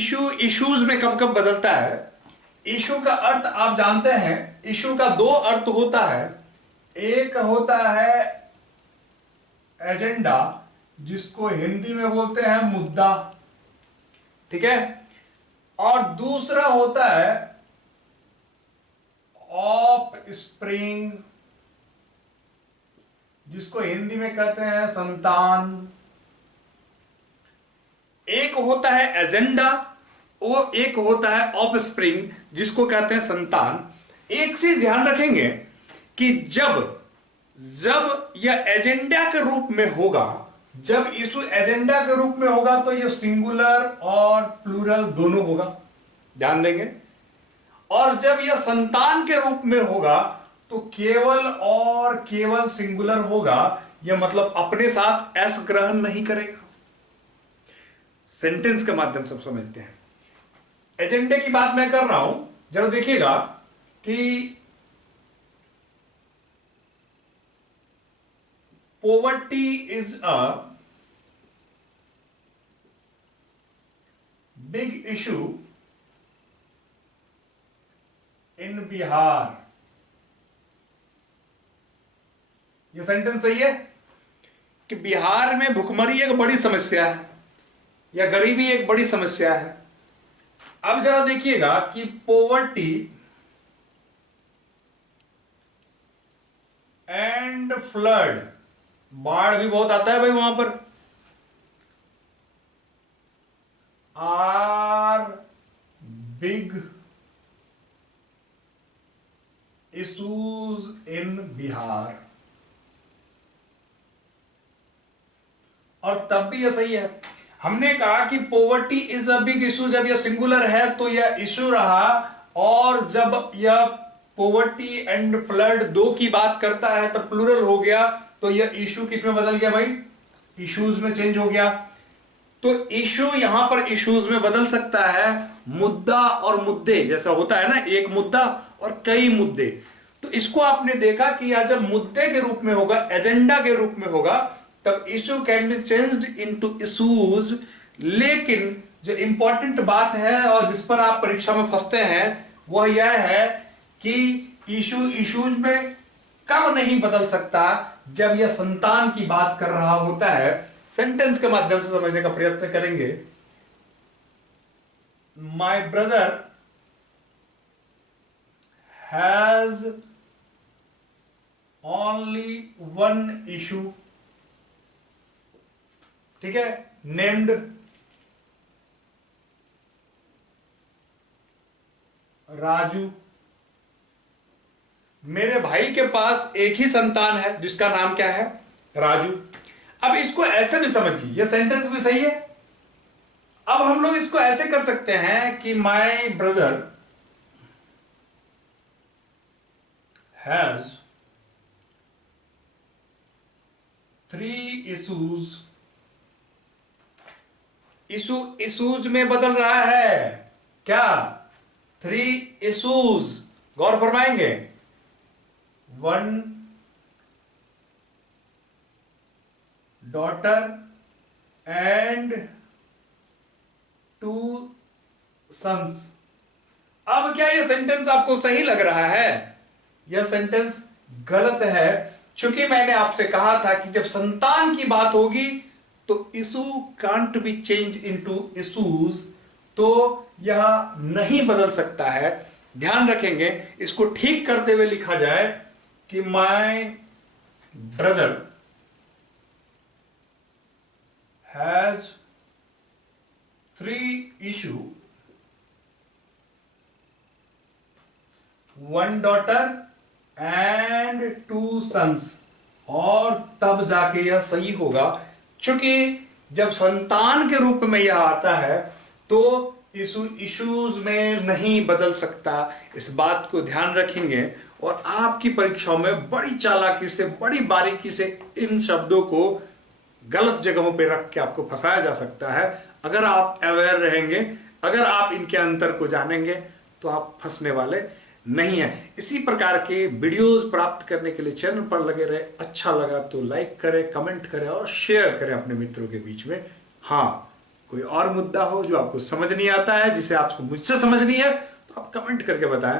Issue issues में कब कब बदलता है। इशू का अर्थ आप जानते हैं, इशू का दो अर्थ होता है। एक होता है एजेंडा, जिसको हिंदी में बोलते हैं मुद्दा, ठीक है। और दूसरा होता है ऑफ स्प्रिंग, जिसको हिंदी में कहते हैं संतान। एक होता है एजेंडा, वो एक होता है ऑफ स्प्रिंग, जिसको कहते हैं संतान। एक चीज ध्यान रखेंगे कि जब यह एजेंडा के रूप में होगा, जब इशू एजेंडा के रूप में होगा तो यह सिंगुलर और प्लूरल दोनों होगा, ध्यान देंगे। और जब यह संतान के रूप में होगा तो केवल और केवल सिंगुलर होगा। यह मतलब अपने साथ एस ग्रहण नहीं करेगा। सेंटेंस के माध्यम से समझते हैं। एजेंडे की बात मैं कर रहा हूं, जरा देखिएगा कि poverty is a big issue in Bihar. यह सेंटेंस सही है कि बिहार में भुखमरी एक बड़ी समस्या है या गरीबी एक बड़ी समस्या है। अब जरा देखिएगा कि पोवर्टी एंड फ्लड, बाढ़ भी बहुत आता है भाई वहां पर, are big issues in Bihar. और तब भी यह सही है। हमने कहा कि poverty is a big issue, जब यह सिंगुलर है तो यह इशू रहा, और जब यह पोवर्टी एंड फ्लड दो की बात करता है तब प्लूरल हो गया, तो यह इशू किस में बदल गया भाई, इश्यूज में चेंज हो गया। तो इशू यहां पर इश्यूज में बदल सकता है। मुद्दा और मुद्दे जैसा होता है ना, एक मुद्दा और कई मुद्दे। तो इसको आपने देखा कि यह जब मुद्दे के रूप में होगा, एजेंडा के रूप में होगा, तब issue can be changed into issues. लेकिन जो इंपॉर्टेंट बात है और जिस पर आप परीक्षा में फंसते हैं वह यह है कि इशू इशूज में कब नहीं बदल सकता, जब यह संतान की बात कर रहा होता है। सेंटेंस के माध्यम से समझने का प्रयत्न करेंगे। My brother has only one issue, ठीक है, नेम्ड राजू। मेरे भाई के पास एक ही संतान है जिसका नाम क्या है, राजू। अब इसको ऐसे भी समझिए, यह सेंटेंस भी सही है। अब हम लोग इसको ऐसे कर सकते हैं कि my brother has 3 issues. Issue issues में बदल रहा है क्या, 3 इशूज। गौर फरमाएंगे, 1 डॉटर एंड 2 सन्स। अब क्या यह सेंटेंस आपको सही लग रहा है? यह सेंटेंस गलत है, चूंकि मैंने आपसे कहा था कि जब संतान की बात होगी तो issue can't be change into issues, तो यह नहीं बदल सकता है। ध्यान रखेंगे, इसको ठीक करते हुए लिखा जाए कि my brother has 3 issue, 1 daughter and 2 sons. और तब जाके यह सही होगा, क्योंकि जब संतान के रूप में यह आता है तो इश्यूज में नहीं बदल सकता। इस बात को ध्यान रखेंगे और आपकी परीक्षाओं में बड़ी चालाकी से, बड़ी बारीकी से इन शब्दों को गलत जगहों पे रख के आपको फंसाया जा सकता है। अगर आप अवेयर रहेंगे, अगर आप इनके अंतर को जानेंगे तो आप फंसने वाले नहीं है। इसी प्रकार के वीडियोस प्राप्त करने के लिए चैनल पर लगे रहे। अच्छा लगा तो लाइक करें, कमेंट करें और शेयर करें अपने मित्रों के बीच में। हाँ, कोई और मुद्दा हो जो आपको समझ नहीं आता है, जिसे आपको मुझसे समझनी है, तो आप कमेंट करके बताएं।